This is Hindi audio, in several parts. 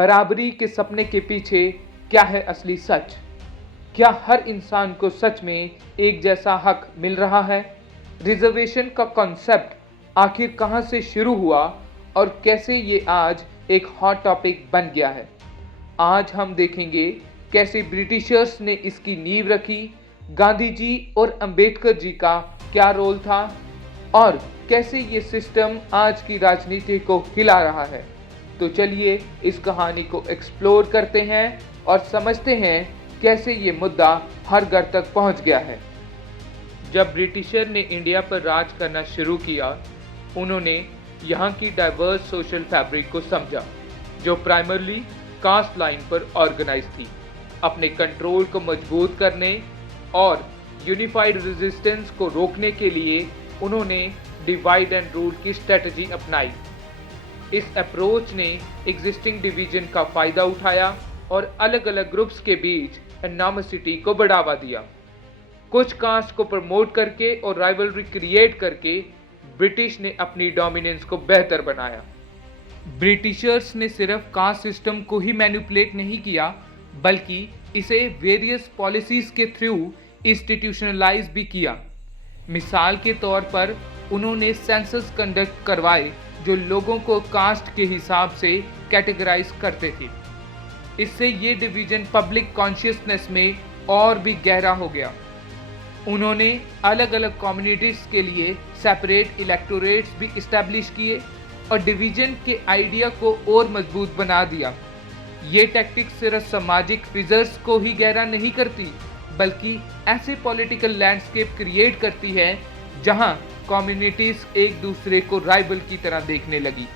बराबरी के सपने के पीछे क्या है असली सच? क्या हर इंसान को सच में एक जैसा हक मिल रहा है? रिजर्वेशन का कॉन्सेप्ट आखिर कहां से शुरू हुआ और कैसे ये आज एक हॉट टॉपिक बन गया है? आज हम देखेंगे कैसे ब्रिटिशर्स ने इसकी नींव रखी, गांधी जी और अंबेडकर जी का क्या रोल था और कैसे ये सिस्टम आज की राजनीति को हिला रहा है। तो चलिए इस कहानी को एक्सप्लोर करते हैं और समझते हैं कैसे ये मुद्दा हर घर तक पहुंच गया है। जब ब्रिटिशर ने इंडिया पर राज करना शुरू किया, उन्होंने यहाँ की डाइवर्स सोशल फैब्रिक को समझा, जो प्राइमरली कास्ट लाइन पर ऑर्गेनाइज थी। अपने कंट्रोल को मजबूत करने और यूनिफाइड रेजिस्टेंस को रोकने के लिए उन्होंने डिवाइड एंड रूल की स्ट्रेटजी अपनाई। इस अप्रोच ने एग्जिस्टिंग डिवीजन का फायदा उठाया और अलग अलग ग्रुप्स के बीच एनॉर्मसिटी को बढ़ावा दिया। कुछ कास्ट को प्रमोट करके और राइवलरी क्रिएट करके ब्रिटिश ने अपनी डोमिनेंस को बेहतर बनाया। ब्रिटिशर्स ने सिर्फ कास्ट सिस्टम को ही मैनिपुलेट नहीं किया, बल्कि इसे वेरियस पॉलिसीज के थ्रू इंस्टीट्यूशनलाइज भी किया। मिसाल के तौर पर उन्होंने सेंसस कंडक्ट करवाए जो लोगों को कास्ट के हिसाब से कैटेगराइज करते थे। इससे ये डिवीजन पब्लिक कॉन्शियसनेस में और भी गहरा हो गया। उन्होंने अलग अलग कम्युनिटीज के लिए सेपरेट इलेक्टोरेट्स भी इस्टेब्लिश किए और डिवीजन के आइडिया को और मजबूत बना दिया। ये टैक्टिक्स सिर्फ सामाजिक फिजर्स को ही गहरा नहीं करती, बल्कि ऐसे पॉलिटिकल लैंडस्केप क्रिएट करती है जहां कम्युनिटीज एक दूसरे को राइवल की तरह देखने लगी।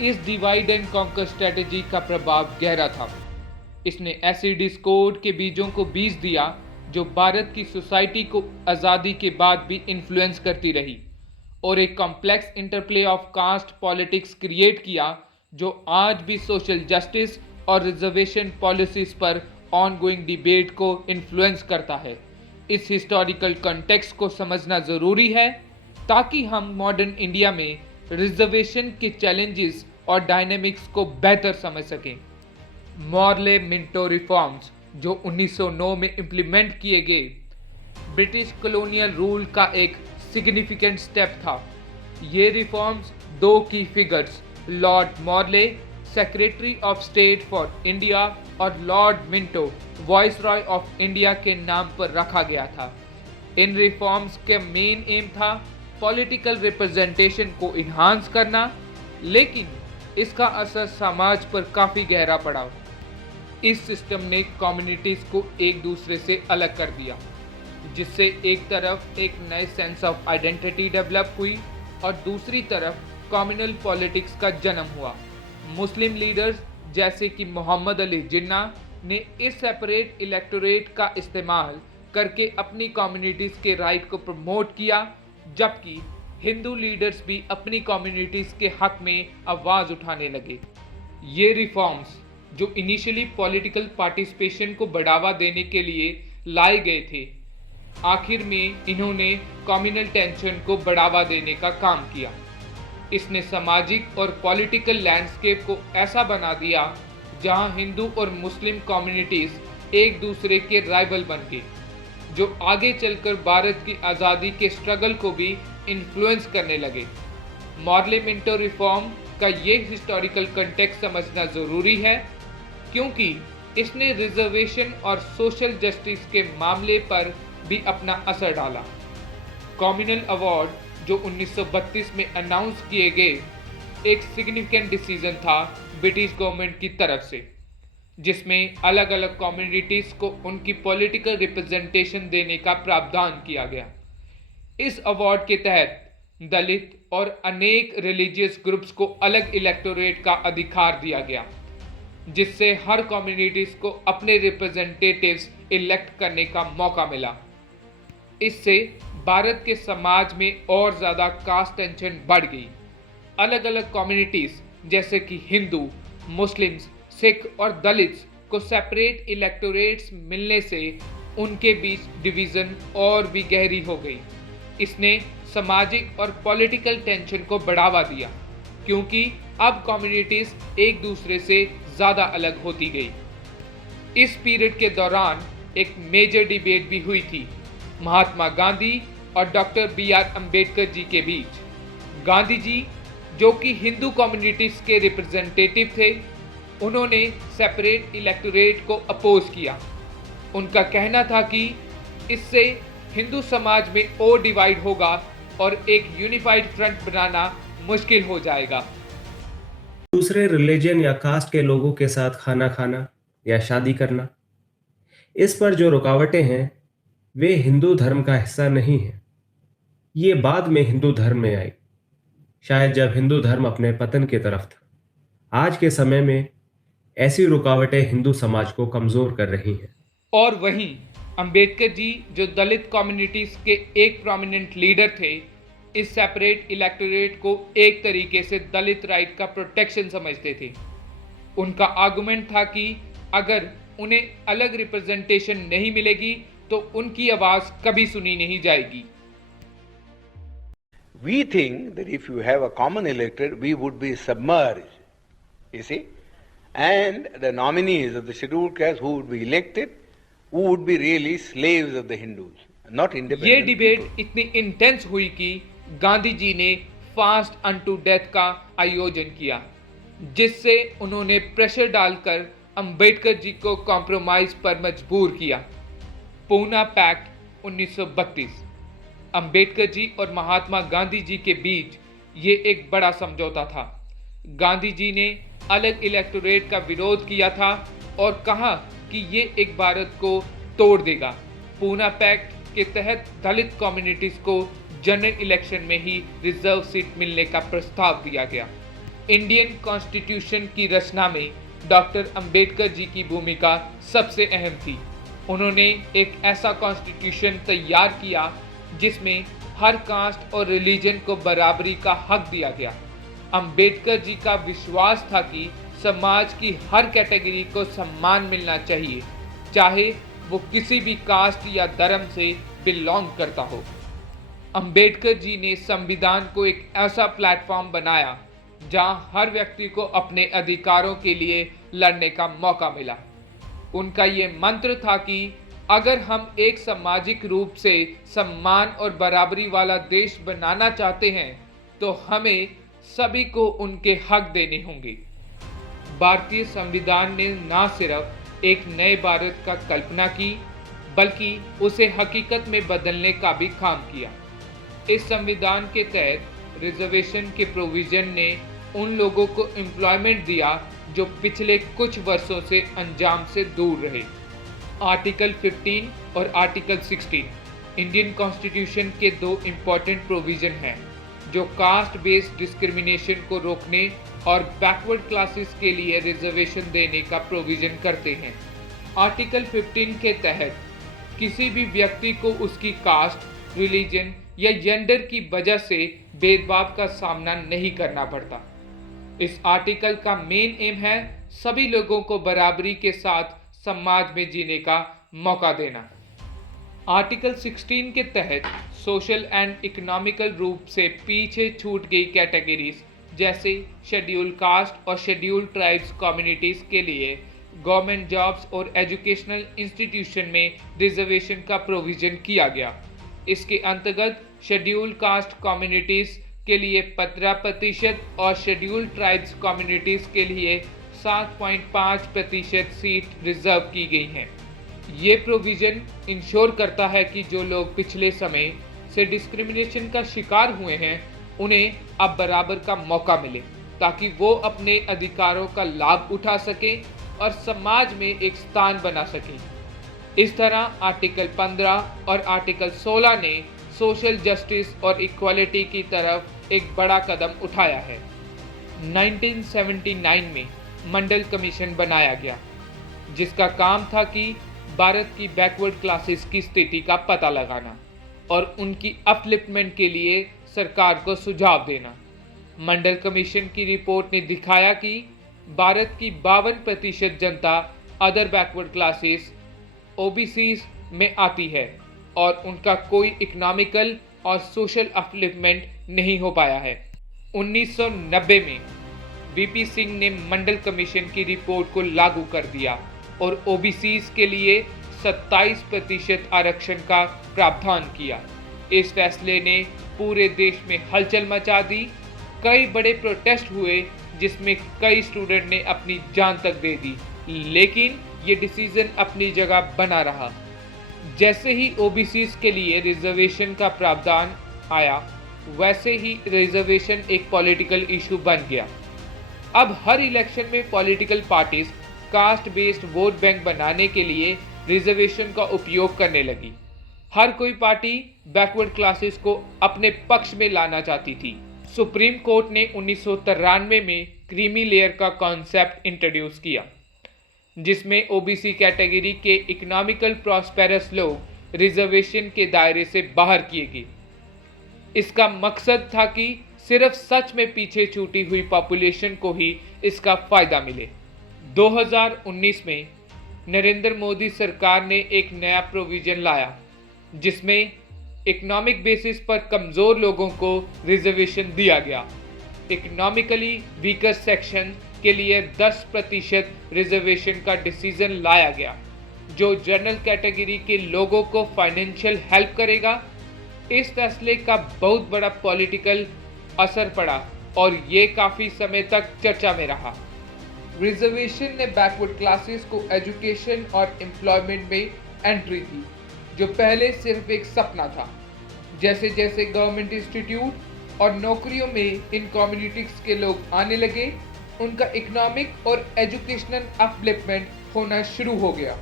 इस डिवाइड एंड कॉन्कर स्ट्रेटजी का प्रभाव गहरा था। इसने ऐसे डिस्कॉर्ड के बीजों को बीज दिया जो भारत की सोसाइटी को आज़ादी के बाद भी इन्फ्लुएंस करती रही, और एक complex interplay of caste politics create किया जो आज भी सोशल जस्टिस और रिजर्वेशन पॉलिसीज पर ऑनगोइंग डिबेट को इन्फ्लुएंस करता है। इस हिस्टोरिकल कॉन्टेक्स्ट को समझना ज़रूरी है ताकि हम मॉडर्न इंडिया में रिजर्वेशन के चैलेंजेस और डायनेमिक्स को बेहतर समझ सकें। मॉर्ले मिंटो रिफॉर्म्स जो 1909 में इम्प्लीमेंट किए गए, ब्रिटिश कॉलोनियल रूल का एक सिग्निफिकेंट स्टेप था। ये रिफॉर्म्स दो की figures, lord Morley secretary of state for India और lord Minto viceroy of India के नाम पर रखा गया था। इन रिफॉर्म्स के मेन एम था पॉलिटिकल रिप्रेजेंटेशन को इन्हांस करना, लेकिन इसका असर समाज पर काफ़ी गहरा पड़ा। इस सिस्टम ने कम्युनिटीज़ को एक दूसरे से अलग कर दिया, जिससे एक तरफ एक नए सेंस ऑफ आइडेंटिटी डेवलप हुई और दूसरी तरफ कम्युनल पॉलिटिक्स का जन्म हुआ। मुस्लिम लीडर्स जैसे कि मोहम्मद अली जिन्ना ने इस सेपरेट इलेक्टोरेट का इस्तेमाल करके अपनी कम्युनिटीज़ के राइट को प्रमोट किया, जबकि हिंदू लीडर्स भी अपनी कम्युनिटीज़ के हक में आवाज़ उठाने लगे। ये रिफॉर्म्स जो इनिशियली पॉलिटिकल पार्टिसिपेशन को बढ़ावा देने के लिए लाए गए थे, आखिर में इन्होंने कम्युनल टेंशन को बढ़ावा देने का काम किया। इसने सामाजिक और पॉलिटिकल लैंडस्केप को ऐसा बना दिया जहां हिंदू और मुस्लिम कम्युनिटीज़ एक दूसरे के राइवल बन गए, जो आगे चलकर भारत की आज़ादी के स्ट्रगल को भी इन्फ्लुएंस करने लगे। मॉर्ले मिंटो रिफॉर्म का ये हिस्टोरिकल कंटेक्स्ट समझना ज़रूरी है, क्योंकि इसने रिजर्वेशन और सोशल जस्टिस के मामले पर भी अपना असर डाला। कम्युनल अवार्ड जो 1932 में अनाउंस किए गए, एक सिग्निफिकेंट डिसीजन था ब्रिटिश गवर्नमेंट की तरफ से, जिसमें अलग अलग कम्युनिटीज़ को उनकी पॉलिटिकल रिप्रेजेंटेशन देने का प्रावधान किया गया। इस अवार्ड के तहत दलित और अनेक रिलीजियस ग्रुप्स को अलग इलेक्टोरेट का अधिकार दिया गया, जिससे हर कम्युनिटीज़ को अपने रिप्रेजेंटेटिव्स इलेक्ट करने का मौका मिला। इससे भारत के समाज में और ज़्यादा कास्ट टेंशन बढ़ गई। अलग अलग कम्युनिटीज़ जैसे कि हिंदू, मुस्लिम्स, सिख और दलित्स को सेपरेट इलेक्टोरेट्स मिलने से उनके बीच डिवीज़न और भी गहरी हो गई। इसने सामाजिक और पॉलिटिकल टेंशन को बढ़ावा दिया, क्योंकि अब कम्युनिटीज़ एक दूसरे से ज़्यादा अलग होती गई। इस पीरियड के दौरान एक मेजर डिबेट भी हुई थी महात्मा गांधी और डॉक्टर बी.आर. अम्बेडकर जी के बीच। गांधी जी, जो कि हिंदू कम्युनिटीज के रिप्रेजेंटेटिव थे, उन्होंने सेपरेट इलेक्टोरेट को अपोज किया। उनका कहना था कि इससे हिंदू समाज में और डिवाइड होगा और एक यूनिफाइड फ्रंट बनाना मुश्किल हो जाएगा। दूसरे रिलीजन या कास्ट के लोगों के साथ खाना खाना या शादी करना, इस पर जो रुकावटें हैं वे हिंदू धर्म का हिस्सा नहीं हैं। ये बाद में हिंदू धर्म में आई, शायद जब हिंदू धर्म अपने पतन की तरफ था। आज के समय में ऐसी रुकावटें हिंदू समाज को कमजोर कर रही हैं। और वहीं अंबेडकर जी, जो दलित कम्युनिटीज के एक प्रोमिनेंट लीडर थे, इस सेपरेट इलेक्टोरेट को एक तरीके से दलित राइट का प्रोटेक्शन समझते थे। उनका आर्गुमेंट था कि अगर उन्हें अलग रिप्रेजेंटेशन नहीं मिलेगी तो उनकी आवाज कभी सुनी नहीं जाएगी। We think that if you have a common electorate, we would be submerged, you see, and the nominees of the scheduled caste who would be elected, who would be really slaves of the Hindus, not independent ये डिबेट people. इतनी इंटेंस हुई कि गांधी जी ने फास्ट अनटू डेथ का आयोजन किया, जिससे उन्होंने प्रेशर डालकर अंबेडकर जी को कॉम्प्रोमाइज पर मजबूर किया। पूना पैक्ट 1932। अंबेडकर जी और महात्मा गांधी जी के बीच ये एक बड़ा समझौता था। गांधी जी ने अलग इलेक्टोरेट का विरोध किया था और कहा कि ये एक भारत को तोड़ देगा। पूना पैक्ट के तहत दलित कम्युनिटीज को जनरल इलेक्शन में ही रिजर्व सीट मिलने का प्रस्ताव दिया गया। इंडियन कॉन्स्टिट्यूशन की रचना में डॉक्टर अंबेडकर जी की भूमिका सबसे अहम थी। उन्होंने एक ऐसा कॉन्स्टिट्यूशन तैयार किया जिसमें हर कास्ट और रिलीजन को बराबरी का हक दिया गया। अंबेडकर जी का विश्वास था कि समाज की हर कैटेगरी को सम्मान मिलना चाहिए, चाहे वो किसी भी कास्ट या धर्म से बिलोंग करता हो। अंबेडकर जी ने संविधान को एक ऐसा प्लेटफॉर्म बनाया जहां हर व्यक्ति को अपने अधिकारों के लिए लड़ने का मौका मिला। उनका ये मंत्र था कि अगर हम एक सामाजिक रूप से सम्मान और बराबरी वाला देश बनाना चाहते हैं तो हमें सभी को उनके हक देने होंगे। भारतीय संविधान ने न सिर्फ एक नए भारत का कल्पना की, बल्कि उसे हकीकत में बदलने का भी काम किया। इस संविधान के तहत रिजर्वेशन के प्रोविजन ने उन लोगों को एम्प्लॉयमेंट दिया जो पिछले कुछ वर्षों से अंजाम से दूर रहे। आर्टिकल 15 और आर्टिकल 16 इंडियन कॉन्स्टिट्यूशन के दो इम्पॉर्टेंट प्रोविजन हैं जो कास्ट बेस्ड डिस्क्रिमिनेशन को रोकने और बैकवर्ड क्लासेस के लिए रिजर्वेशन देने का प्रोविजन करते हैं। आर्टिकल 15 के तहत किसी भी व्यक्ति को उसकी कास्ट, रिलीजन या जेंडर की वजह से भेदभाव का सामना नहीं करना पड़ता। इस आर्टिकल का मेन एम है सभी लोगों को बराबरी के साथ समाज में जीने का मौका देना। आर्टिकल 16 के तहत सोशल एंड इकोनॉमिकल रूप से पीछे छूट गई कैटेगरीज जैसे शेड्यूल कास्ट और शेड्यूल ट्राइब्स कम्युनिटीज के लिए गवर्नमेंट जॉब्स और एजुकेशनल इंस्टीट्यूशन में रिजर्वेशन का प्रोविजन किया गया। इसके अंतर्गत शेड्यूल कास्ट कम्युनिटीज के लिए 15% और शेड्यूल ट्राइब्स कम्युनिटीज के लिए 7.5% सीट रिजर्व की गई हैं। ये प्रोविज़न इंश्योर करता है कि जो लोग पिछले समय से डिस्क्रिमिनेशन का शिकार हुए हैं उन्हें अब बराबर का मौका मिले, ताकि वो अपने अधिकारों का लाभ उठा सकें और समाज में एक स्थान बना सकें। इस तरह आर्टिकल 15 और आर्टिकल 16 ने सोशल जस्टिस और इक्वालिटी की तरफ एक बड़ा कदम उठाया है। 1979 में मंडल कमीशन बनाया गया, जिसका काम था कि भारत की बैकवर्ड क्लासेस की स्थिति का पता लगाना और उनकी अपलिफ्टमेंट के लिए सरकार को सुझाव देना। मंडल कमीशन की रिपोर्ट ने दिखाया कि भारत की 52% जनता अदर बैकवर्ड क्लासेस ओबीसी में आती है और उनका कोई इकोनॉमिकल और सोशल अपलिफ्टमेंट नहीं हो पाया है। 1990 में वीपी सिंह ने मंडल कमीशन की रिपोर्ट को लागू कर दिया और ओबीसीज के लिए 27% आरक्षण का प्रावधान किया। इस फैसले ने पूरे देश में हलचल मचा दी। कई बड़े प्रोटेस्ट हुए जिसमें कई स्टूडेंट ने अपनी जान तक दे दी, लेकिन ये डिसीजन अपनी जगह बना रहा। जैसे ही ओबीसीज के लिए रिजर्वेशन का प्रावधान आया, वैसे ही रिजर्वेशन एक पॉलिटिकल इशू बन गया। अब हर इलेक्शन में political parties caste based vote bank बनाने के लिए रिजर्वेशन का उपयोग करने लगी। हर कोई पार्टी बैकवर्ड क्लासेस को अपने पक्ष में लाना चाहती थी। सुप्रीम कोर्ट ने 1993 में क्रीमी लेयर का कॉन्सेप्ट इंट्रोड्यूस किया, जिसमें ओबीसी कैटेगरी के इकोनॉमिकल प्रॉस्पेरस लोग रिजर्वेशन के दायरे से बाहर किए गए। इसका मकसद था कि सिर्फ सच में पीछे छूटी हुई पॉपुलेशन को ही इसका फायदा मिले। 2019 में नरेंद्र मोदी सरकार ने एक नया प्रोविजन लाया, जिसमें इकोनॉमिक बेसिस पर कमज़ोर लोगों को रिजर्वेशन दिया गया। इकोनॉमिकली वीकर सेक्शन के लिए 10% रिजर्वेशन का डिसीजन लाया गया, जो जनरल कैटेगरी के लोगों को फाइनेंशियल हेल्प करेगा। इस फैसले का बहुत बड़ा पॉलिटिकल असर पड़ा और ये काफ़ी समय तक चर्चा में रहा। रिजर्वेशन ने बैकवर्ड क्लासेस को एजुकेशन और एम्प्लॉयमेंट में एंट्री दी, जो पहले सिर्फ एक सपना था। जैसे जैसे गवर्नमेंट इंस्टीट्यूट और नौकरियों में इन कम्युनिटीज के लोग आने लगे, उनका इकोनॉमिक और एजुकेशनल अपलिफ्टमेंट होना शुरू हो गया।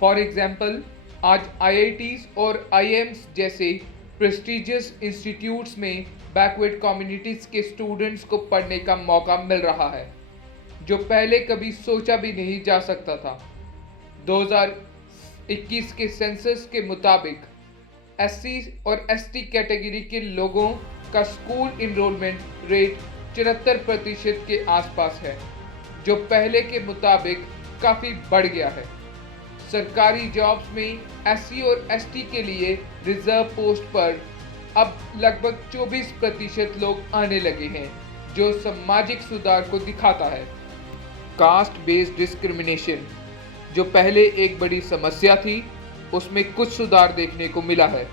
फॉर एग्जाम्पल, आज आईआईटीज और आईएम्स जैसे प्रेस्टिजियस इंस्टीट्यूट्स में बैकवर्ड कम्युनिटीज के स्टूडेंट्स को पढ़ने का मौका मिल रहा है, जो पहले कभी सोचा भी नहीं जा सकता था। 2021 के सेंसस के मुताबिक एससी और एसटी कैटेगरी के लोगों का स्कूल इनरोलमेंट रेट 74% के आसपास है, जो पहले के मुताबिक काफ़ी बढ़ गया है। सरकारी जॉब्स में एससी और एसटी के लिए रिजर्व पोस्ट पर अब लगभग 24% लोग आने लगे हैं, जो सामाजिक सुधार को दिखाता है। कास्ट बेस्ड डिस्क्रिमिनेशन, जो पहले एक बड़ी समस्या थी, उसमें कुछ सुधार देखने को मिला है।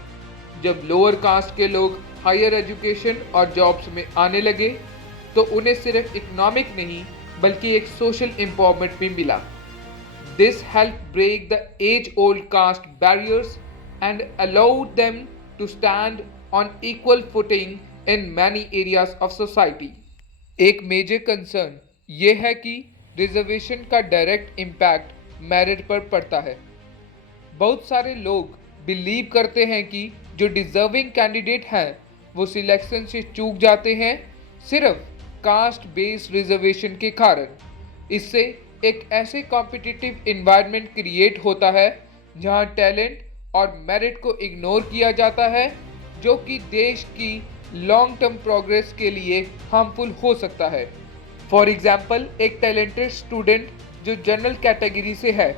जब लोअर कास्ट के लोग हायर एजुकेशन और जॉब्स में आने लगे, तो उन्हें सिर्फ इकोनॉमिक नहीं बल्कि एक सोशल एम्पावरमेंट भी मिला। This helped break the age-old caste barriers and allowed them to stand on equal footing in many areas of society. एक मेजर कंसर्न ये है कि रिजर्वेशन का डायरेक्ट इम्पैक्ट मेरिट पर पड़ता है। बहुत सारे लोग बिलीव करते हैं कि जो डिजर्विंग कैंडिडेट हैं वो सिलेक्शन से चूक जाते हैं सिर्फ कास्ट बेस्ड रिजर्वेशन के कारण। इससे एक ऐसे कॉम्पिटिटिव इन्वायरमेंट क्रिएट होता है जहां टैलेंट और मेरिट को इग्नोर किया जाता है, जो कि देश की लॉन्ग टर्म प्रोग्रेस के लिए हार्मफुल हो सकता है। फॉर एग्जाम्पल, एक टैलेंटेड स्टूडेंट जो जनरल कैटेगरी से है,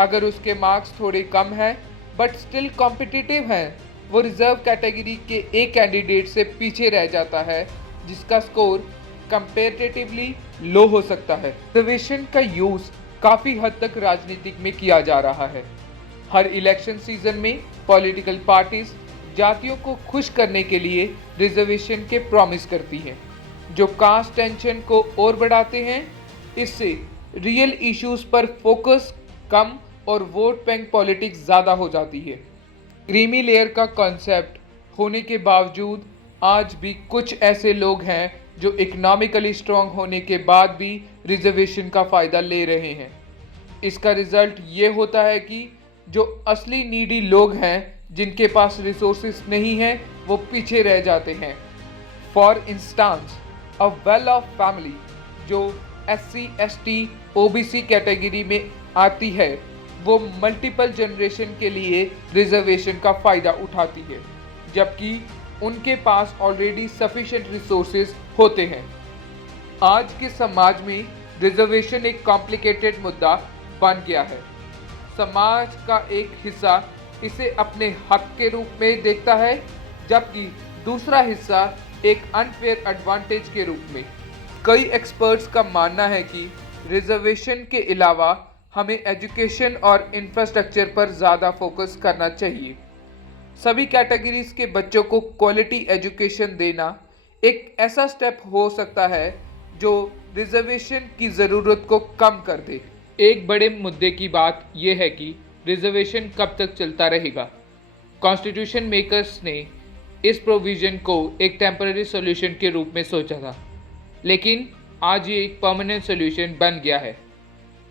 अगर उसके मार्क्स थोड़े कम हैं बट स्टिल कॉम्पिटिटिव हैं, वो रिजर्व कैटेगरी के एक कैंडिडेट से पीछे रह जाता है जिसका स्कोर कंपेरेटिवली लो हो सकता है। रिजर्वेशन का यूज काफी हद तक राजनीतिक में किया जा रहा है। हर इलेक्शन सीजन में पॉलिटिकल पार्टीज जातियों को खुश करने के लिए रिजर्वेशन के प्रॉमिस करती हैं, जो कास्ट टेंशन को और बढ़ाते हैं। इससे रियल इश्यूज पर फोकस कम और वोट बैंक पॉलिटिक्स ज़्यादा हो जाती है। क्रीमी लेयर का कॉन्सेप्ट होने के बावजूद आज भी कुछ ऐसे लोग हैं जो इकोनॉमिकली स्ट्रॉन्ग होने के बाद भी रिजर्वेशन का फ़ायदा ले रहे हैं। इसका रिजल्ट ये होता है कि जो असली नीडी लोग हैं, जिनके पास रिसोर्सेज नहीं हैं, वो पीछे रह जाते हैं। For instance, a well of family जो एससी, एसटी, ओबीसी कैटेगरी में आती है, वो मल्टीपल जनरेशन के लिए रिजर्वेशन का फ़ायदा उठाती है, जबकि उनके पास ऑलरेडी सफिशिएंट रिसोर्सेज होते हैं। आज के समाज में रिजर्वेशन एक कॉम्प्लिकेटेड मुद्दा बन गया है। समाज का एक हिस्सा इसे अपने हक के रूप में देखता है, जबकि दूसरा हिस्सा एक अनफेयर एडवांटेज के रूप में। कई एक्सपर्ट्स का मानना है कि रिजर्वेशन के अलावा हमें एजुकेशन और इंफ्रास्ट्रक्चर पर ज़्यादा फोकस करना चाहिए। सभी कैटेगरीज के बच्चों को क्वालिटी एजुकेशन देना एक ऐसा स्टेप हो सकता है जो रिजर्वेशन की ज़रूरत को कम कर दे। एक बड़े मुद्दे की बात यह है कि रिजर्वेशन कब तक चलता रहेगा। कॉन्स्टिट्यूशन मेकर्स ने इस प्रोविज़न को एक टेम्पररी सॉल्यूशन के रूप में सोचा था, लेकिन आज ये एक परमानेंट सॉल्यूशन बन गया है।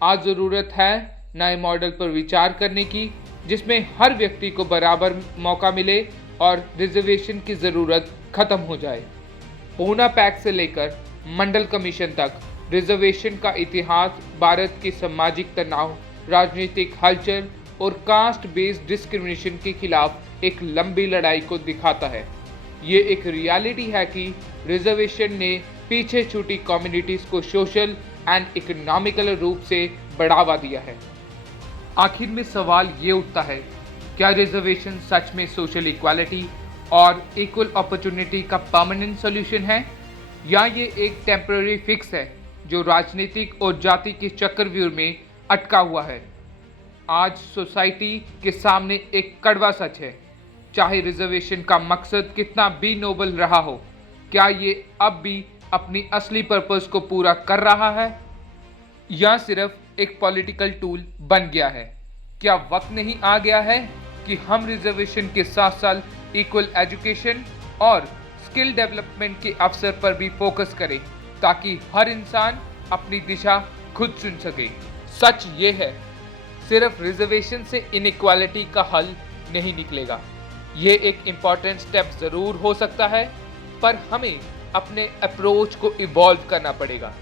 आज ज़रूरत है नए मॉडल पर विचार करने की, जिसमें हर व्यक्ति को बराबर मौका मिले और रिजर्वेशन की ज़रूरत खत्म हो जाए। पूना पैक्ट से लेकर मंडल कमीशन तक रिजर्वेशन का इतिहास भारत की सामाजिक तनाव, राजनीतिक हलचल और कास्ट बेस्ड डिस्क्रिमिनेशन के खिलाफ एक लंबी लड़ाई को दिखाता है। ये एक रियलिटी है कि रिजर्वेशन ने पीछे छूटी कम्युनिटीज़ को सोशल एंड इकोनॉमिकल रूप से बढ़ावा दिया है। आखिर में सवाल ये उठता है, क्या रिजर्वेशन सच में सोशल इक्वालिटी और इक्वल अपॉर्चुनिटी का परमानेंट सॉल्यूशन है, या ये एक टेम्पररी फिक्स है जो राजनीतिक और जाति के चक्रव्यूह में अटका हुआ है। आज सोसाइटी के सामने एक कड़वा सच है, चाहे रिजर्वेशन का मकसद कितना भी नोबल रहा हो, क्या ये अब भी अपनी असली पर्पस को पूरा कर रहा है या सिर्फ एक पॉलिटिकल टूल बन गया है। क्या वक्त नहीं आ गया है कि हम रिजर्वेशन के साथ साथ इक्वल एजुकेशन और स्किल डेवलपमेंट के अवसर पर भी फोकस करें, ताकि हर इंसान अपनी दिशा खुद चुन सके। सच ये है, सिर्फ रिजर्वेशन से इनइक्वालिटी का हल नहीं निकलेगा। ये एक इम्पॉर्टेंट स्टेप ज़रूर हो सकता है, पर हमें अपने अप्रोच को इवॉल्व करना पड़ेगा।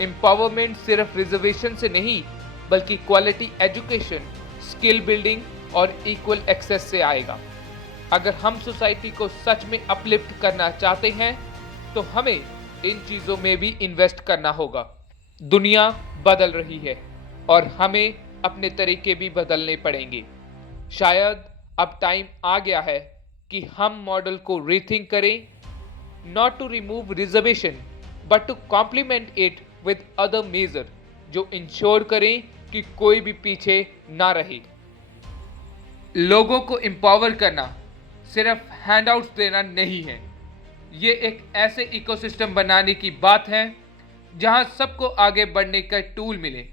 एम्पावरमेंट सिर्फ रिजर्वेशन से नहीं, बल्कि क्वालिटी एजुकेशन, स्किल बिल्डिंग और इक्वल एक्सेस से आएगा। अगर हम सोसाइटी को सच में अपलिफ्ट करना चाहते हैं, तो हमें इन चीज़ों में भी इन्वेस्ट करना होगा। दुनिया बदल रही है और हमें अपने तरीके भी बदलने पड़ेंगे। शायद अब टाइम आ गया है कि हम मॉडल को रीथिंक करें, not to remove reservation but to complement it with other measure जो इंश्योर करें कि कोई भी पीछे ना रहे। लोगों को एम्पावर करना सिर्फ हैंडआउट्स देना नहीं है, ये एक ऐसे इकोसिस्टम बनाने की बात है जहां सबको आगे बढ़ने का टूल मिले।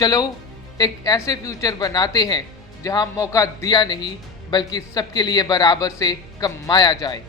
चलो एक ऐसे फ्यूचर बनाते हैं जहां मौका दिया नहीं, बल्कि सबके लिए बराबर से कमाया जाए।